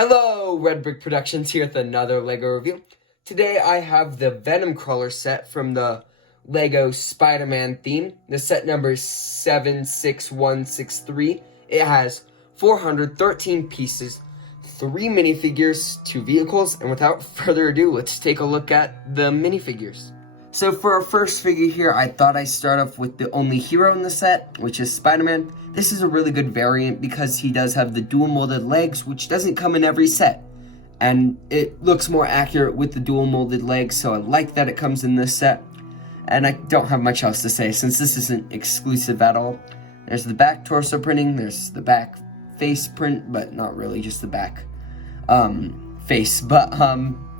Hello, Red Brick Productions here with another LEGO review. Today I have the Venom Crawler set from the LEGO SpiderMan theme. The set number is 76163. It has 413 pieces, 3 minifigures, 2 vehicles, and without further ado, let's take a look at the minifigures. So for our first figure here, I thought I'd start off with the only hero in the set, which is Spider-Man. This is a really good variant because he does have the dual molded legs, which doesn't come in every set. And it looks more accurate with the dual molded legs, so I like that it comes in this set. And I don't have much else to say since this isn't exclusive at all. There's the back torso printing, there's the back face print, but not really, just the back face. But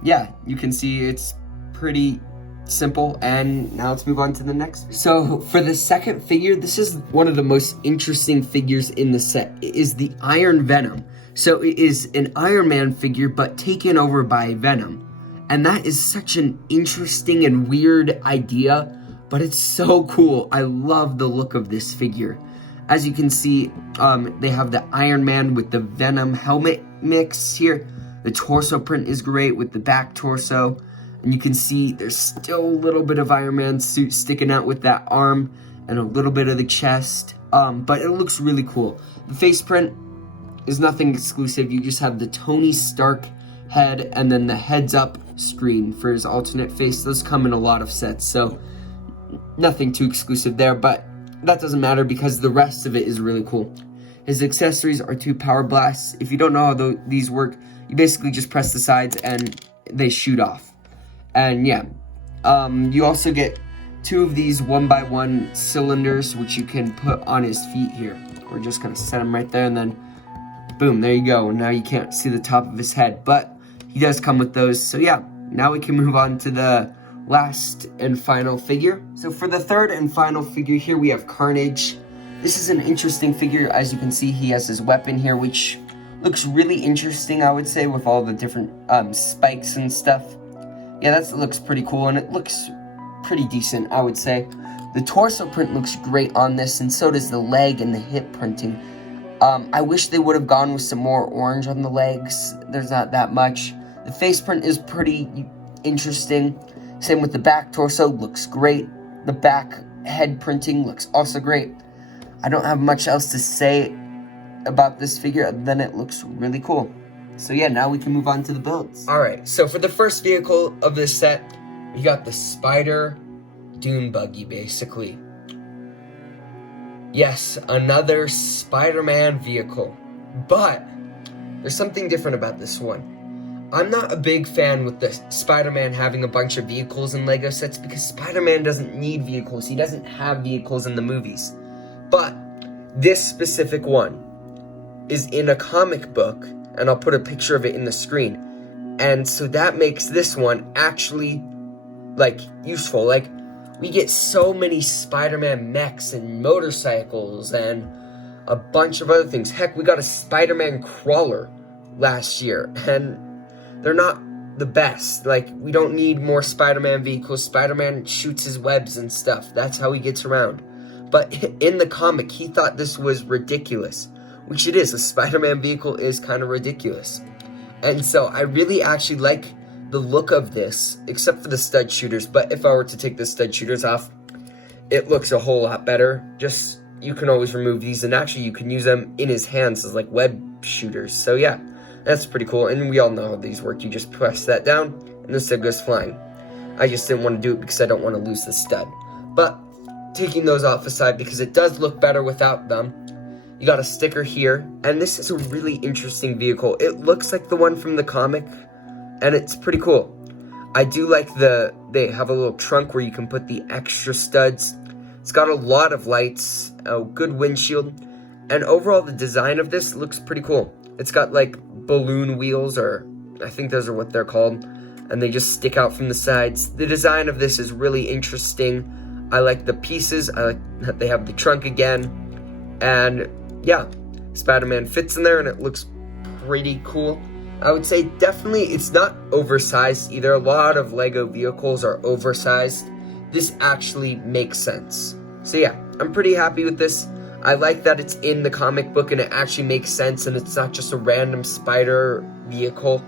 yeah, you can see it's pretty simple, and now let's move on to the next. So for the second figure, this is one of the most interesting figures in the set. It is the Iron Venom. So it is an Iron Man figure but taken over by Venom, and that is such an interesting and weird idea, but it's so cool. I love the look of this figure. As you can see, they have the Iron Man with the Venom helmet mix here. The torso print is great with the back torso. And you can see there's still a little bit of Iron Man's suit sticking out with that arm and a little bit of the chest. But it looks really cool. The face print is nothing exclusive. You just have the Tony Stark head and then the heads up screen for his alternate face. Those come in a lot of sets, so nothing too exclusive there. But that doesn't matter because the rest of it is really cool. His accessories are 2 power blasts. If you don't know how these work, you basically just press the sides and they shoot off. And yeah, you also get 2 of these 1x1 cylinders, which you can put on his feet here. We're just gonna set him right there, and then boom, there you go. Now you can't see the top of his head, but he does come with those. So yeah, now we can move on to the last and final figure. So for the third and final figure here, we have Carnage. This is an interesting figure. As you can see, he has his weapon here, which looks really interesting, I would say, with all the different spikes and stuff. Yeah, that looks pretty cool, and it looks pretty decent, I would say. The torso print looks great on this, and so does the leg and the hip printing. I wish they would have gone with some more orange on the legs. There's not that much. The face print is pretty interesting. Same with the back torso, looks great. The back head printing looks also great. I don't have much else to say about this figure other than it looks really cool. So yeah, now we can move on to the builds. Alright, so for the first vehicle of this set, we got the Spider Dune Buggy, basically. Yes, another Spider-Man vehicle. But there's something different about this one. I'm not a big fan with the Spider-Man having a bunch of vehicles in LEGO sets because Spider-Man doesn't need vehicles. He doesn't have vehicles in the movies. But this specific one is in a comic book, and I'll put a picture of it in the screen. And so that makes this one actually, useful. We get so many Spider-Man mechs and motorcycles and a bunch of other things. Heck, we got a Spider-Man Crawler last year, and they're not the best. We don't need more Spider-Man vehicles. Spider-Man shoots his webs and stuff. That's how he gets around. But in the comic, he thought this was ridiculous. Which it is. A Spider-Man vehicle is kind of ridiculous. And so I really actually like the look of this, except for the stud shooters. But if I were to take the stud shooters off, it looks a whole lot better. Just, you can always remove these, and actually you can use them in his hands as web shooters. So yeah, that's pretty cool. And we all know how these work. You just press that down, and the stud goes flying. I just didn't want to do it because I don't want to lose the stud. But taking those off aside, because it does look better without them, you got a sticker here, and this is a really interesting vehicle. It looks like the one from the comic, and it's pretty cool. I do like they have a little trunk where you can put the extra studs. It's got a lot of lights, a good windshield, and overall the design of this looks pretty cool. It's got balloon wheels, or I think those are what they're called, and they just stick out from the sides. The design of this is really interesting. I like the pieces. I like that they have the trunk again, and yeah, Spider-Man fits in there and it looks pretty cool. I would say definitely it's not oversized either. A lot of LEGO vehicles are oversized. This actually makes sense. So yeah, I'm pretty happy with this. I like that it's in the comic book and it actually makes sense and it's not just a random spider vehicle.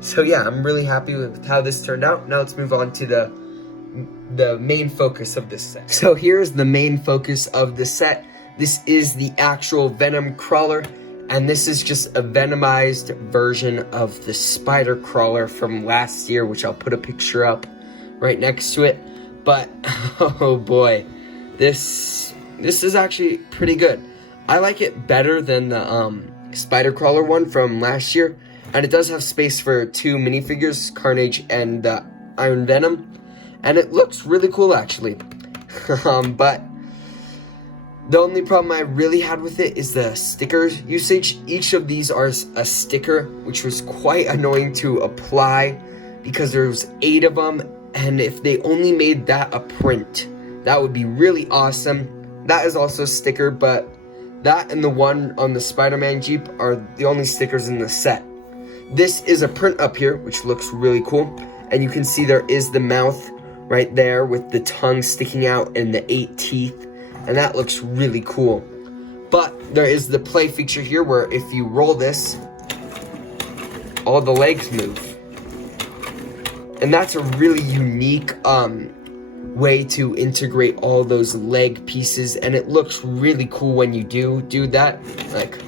So yeah, I'm really happy with how this turned out. Now let's move on to the main focus of this set. So here's the main focus of the set. This is the actual Venom Crawler, and this is just a venomized version of the Spider Crawler from last year, which I'll put a picture up right next to it. But oh boy, this is actually pretty good. I like it better than the Spider Crawler one from last year, and it does have space for 2 minifigures, Carnage and Iron Venom, and it looks really cool actually. But the only problem I really had with it is the sticker usage. Each of these are a sticker, which was quite annoying to apply because there's 8 of them, and if they only made that a print, that would be really awesome. That is also a sticker, but that and the one on the Spider-Man Jeep are the only stickers in the set. This is a print up here, which looks really cool, and you can see there is the mouth right there with the tongue sticking out and the 8 teeth, and that looks really cool. But there is the play feature here where if you roll this, all the legs move. And that's a really unique way to integrate all those leg pieces, and it looks really cool when you do that. Like,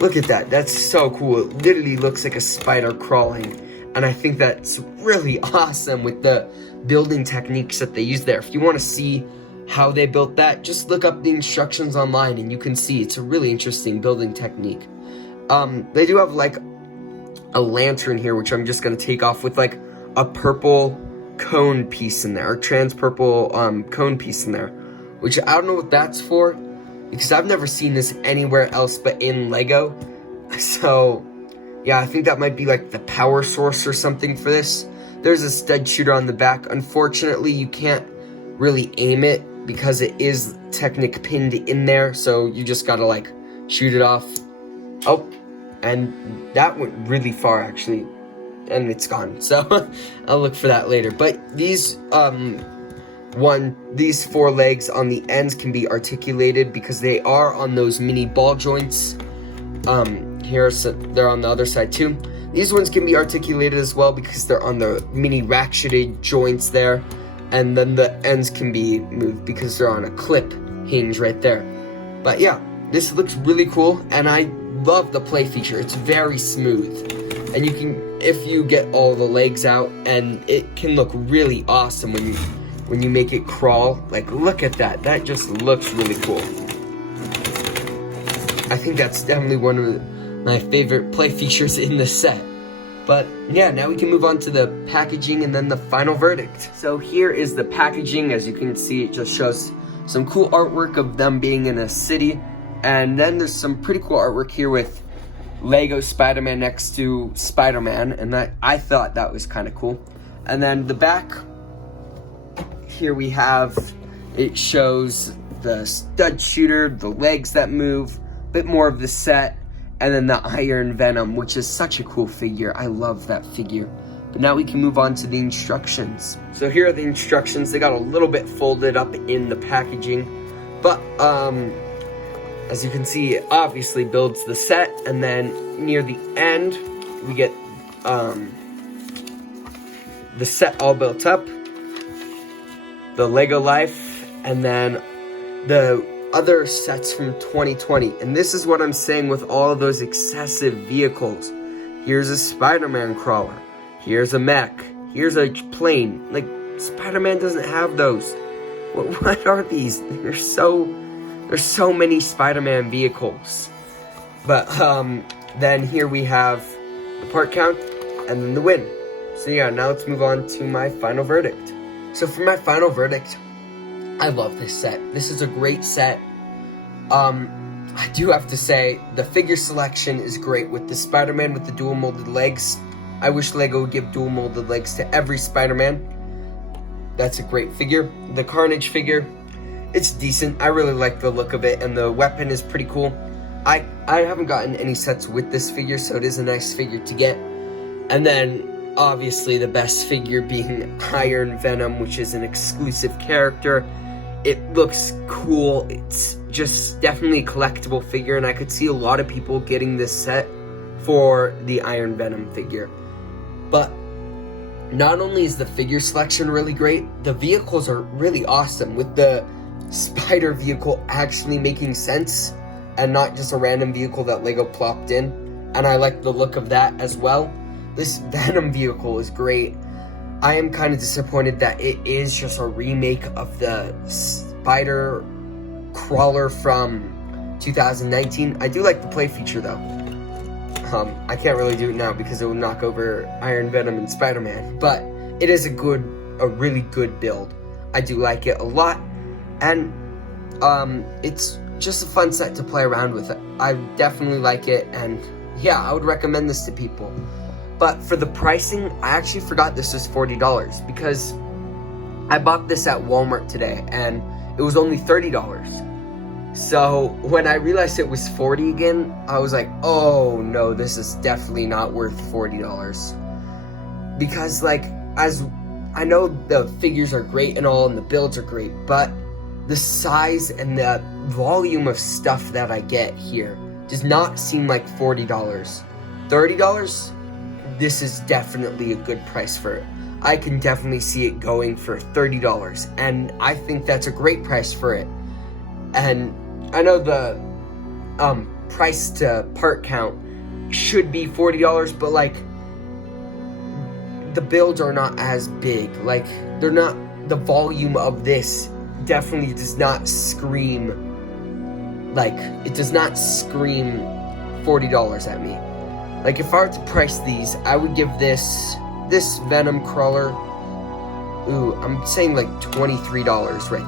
look at that. That's so cool. It literally looks like a spider crawling. And I think that's really awesome with the building techniques that they use there. If you want to see how they built that, just look up the instructions online and you can see it's a really interesting building technique. They do have like a lantern here, which I'm just going to take off with like a purple cone piece in there, or trans purple cone piece in there, which I don't know what that's for because I've never seen this anywhere else but in Lego. So yeah, I think that might be like the power source or something for this. There's a stud shooter on the back. Unfortunately, you can't really aim it because it is Technic pinned in there, so you just gotta like shoot it off. Oh, and that went really far actually, and it's gone, so I'll look for that later. But these 4 legs on the ends can be articulated because they are on those mini ball joints. Here, so they're on the other side too. These ones can be articulated as well because they're on the mini ratcheted joints there. And then the ends can be moved because they're on a clip hinge right there. But yeah, this looks really cool, and I love the play feature. It's very smooth. And you can, if you get all the legs out, and it can look really awesome when you make it crawl. Like, look at that. That just looks really cool. I think that's definitely one of my favorite play features in the set. But yeah, now we can move on to the packaging and then the final verdict. So here is the packaging. As you can see, it just shows some cool artwork of them being in a city. And then there's some pretty cool artwork here with Lego Spider-Man next to Spider-Man. And that, I thought that was kind of cool. And then the back, here we have, it shows the stud shooter, the legs that move, a bit more of the set. And then the Iron Venom, which is such a cool figure. I love that figure. But now we can move on to the instructions. So here are the instructions. They got a little bit folded up in the packaging. But as you can see, it obviously builds the set. And then near the end, we get the set all built up. The Lego Life. And then the other sets from 2020, and this is what I'm saying with all of those excessive vehicles. Here's a Spider-Man crawler, here's a mech, here's a plane. Like, Spider-Man doesn't have those. What are these? There's so many Spider-Man vehicles. But then here we have the part count and then the win. So yeah, now let's move on to my final verdict. So for my final verdict, I love this set. This is a great set. I do have to say, the figure selection is great with the Spider-Man with the dual molded legs. I wish Lego would give dual molded legs to every Spider-Man. That's a great figure. The Carnage figure, it's decent. I really like the look of it, and the weapon is pretty cool. I haven't gotten any sets with this figure, so it is a nice figure to get. And then, obviously, the best figure being Iron Venom, which is an exclusive character. It looks cool. It's just definitely a collectible figure, and I could see a lot of people getting this set for the Iron Venom figure. But not only is the figure selection really great, the vehicles are really awesome, with the spider vehicle actually making sense and not just a random vehicle that Lego plopped in. And I like the look of that as well. This Venom vehicle is great. I am kind of disappointed that it is just a remake of the Spider Crawler from 2019. I do like the play feature though. I can't really do it now because it would knock over Iron Venom and SpiderMan, but it is a really good build. I do like it a lot, and it's just a fun set to play around with. I definitely like it, and yeah, I would recommend this to people. But for the pricing, I actually forgot this was $40 because I bought this at Walmart today and it was only $30. So when I realized it was $40 again, I was like, oh no, this is definitely not worth $40. Because like, as I know the figures are great and all and the builds are great, but the size and the volume of stuff that I get here does not seem like $40. $30? This is definitely a good price for it. I can definitely see it going for $30, and I think that's a great price for it. And I know the price to part count should be $40, but like, the builds are not as big. Like, they're not, the volume of this definitely does not scream, like, it does not scream $40 at me. Like, if I were to price these, I would give this Venom Crawler, ooh, I'm saying like $23 right there.